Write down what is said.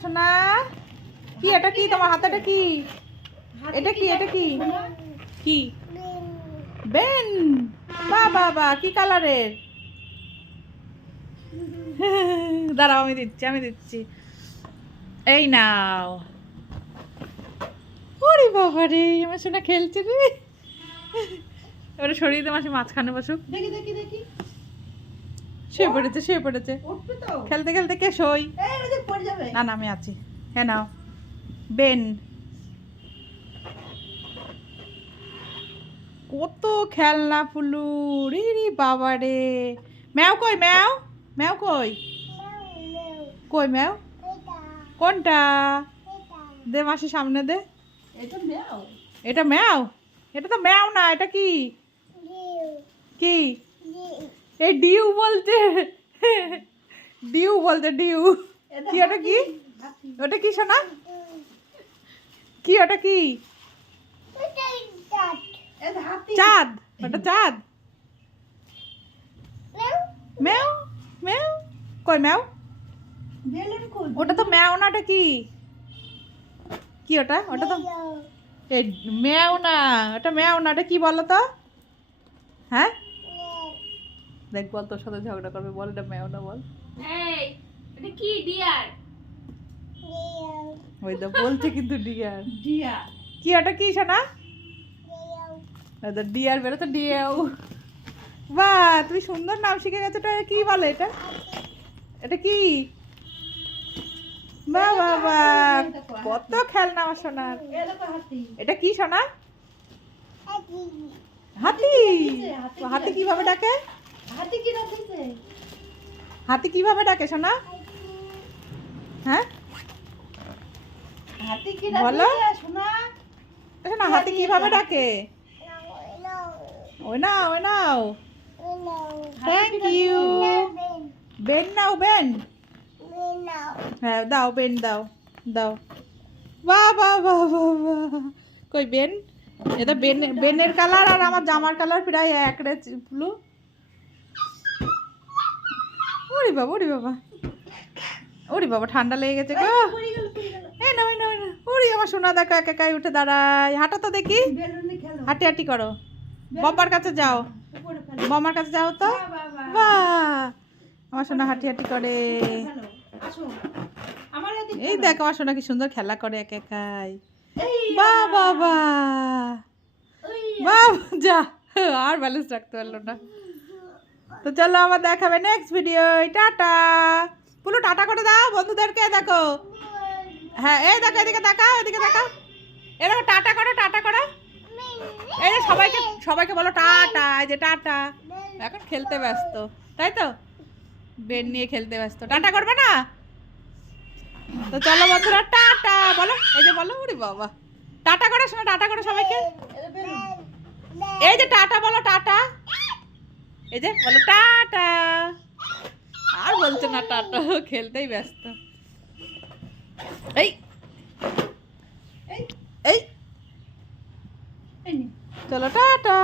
সোনা কি এটা কি তোমার হাতে এটা কি এটা কি এটা কি কি বেন বাবা বা কি কালারের দাঁড়াও আমি দিচ্ছি এই নাও ওরে বাবা রে আমার সোনা খেলছে রে ওটা সরিয়ে দে মাসি মাঝখানে বসুক দেখি দেখি দেখি শুয়ে পড়েছে উঠবে তো খেলতে খেলতে কে সই এই ওই যে পড়ে যাবে না না আমি আছি হ্যাঁ নাও বেন কত খেলনা ফুলু রে রে বাবা রে ম্যাও কই ম্যাও ম্যাও কই কই ম্যাও কোনটা দে মাসি সামনে দে এটা মেও এটা ম্যাও এটা তো ম্যাও না এটা কি কি এই ডিউ বলতে ডিউ বলতে ডিউ কি ওটা কি ওটা কি শোনা কি ওটা কি এটা হাতি চাঁদ ওটা চাঁদ ম্যাও ম্যাও কই ম্যাও বেলুন কই ওটা তো ম্যাও না ওটা কি কি ওটা ওটা তো এই ম্যাও না ওটা ম্যাও না ওটা কি বলো তো হ্যাঁ দেখ বল তোর সাথে ঝগড়া করবে বল এটা ম্যাও না বল এই এটা কি ডিয়ার ওই তো বলছে কিন্তু ডিয়ার ডিয়া কি ওটা কি শোনা ডিয়ার বেরো তো ডিয়াও বাহ তুমি সুন্দর নাম শিখে গেছো এটা কি বলে এটা এটা কি বাহ বাহ বাহ কত খেলনা আমার সোনার এটা তো হাতি এটা কি সোনা হাতি হাতি কিভাবে ডাকে হাতি কি রাখছে হাতি কিভাবে ডাকে সোনা হ্যাঁ হাতি কি বলো। রাখছে শোনা শোনা হাতি কিভাবে ডাকে ওই নাও থ্যাংক ইউ বেন নাও বেন হ্যাঁ দাও বেন দাও দাও বাহ বাহ বাহ বাহ বাহ কই বেন এটা বেনের কালার আর আমার জামার কালার প্রায় এক রে ব্লু ওরে বাবা ওরে বাবা ঠান্ডা লেগে গেছে গো পড়ে গেল এই না ওরে আমার সোনা দেখো একাই উঠে দাঁড়ায় হাঁটো তো দেখি বেলুন খেলো হাঁটি করো বম্মার কাছে যাও উপরে ফেলো বম্মার কাছে যাও তো বাহ আমার সোনা হাঁটি করে ফেলো আসো আমার এদিকে এই দেখ আমার সোনা কি সুন্দর খেলা করে একাই এই বাহ বাবা ওই বাহ যা আর ব্যালেন্স রাখতে পারলো না তো চলো আবার দেখাবে নেক্সট ভিডিও টাটা পুরো টাটা করে দাও বন্ধুদেরকে দেখো হ্যাঁ এই দেখো এদিকে তাকাও এই দেখো টাটা করো এই যে সবাইকে বলো টাটা এই যে টাটা এখন খেলতে ব্যস্ত তাই তো বেন নিয়ে খেলতে ব্যস্ত টাটা করবে না তো চলো বন্ধুরা টাটা বলো এই যে বলো ওরে বাবা টাটা করো শোনো টাটা করো সবাইকে এটা বেলুন এই যে টাটা বলো টাটা এই যে বলো টাটা আর বলছে না টাটা খেলতেই ব্যস্ত এই এই এই এই নে। চলো টাটা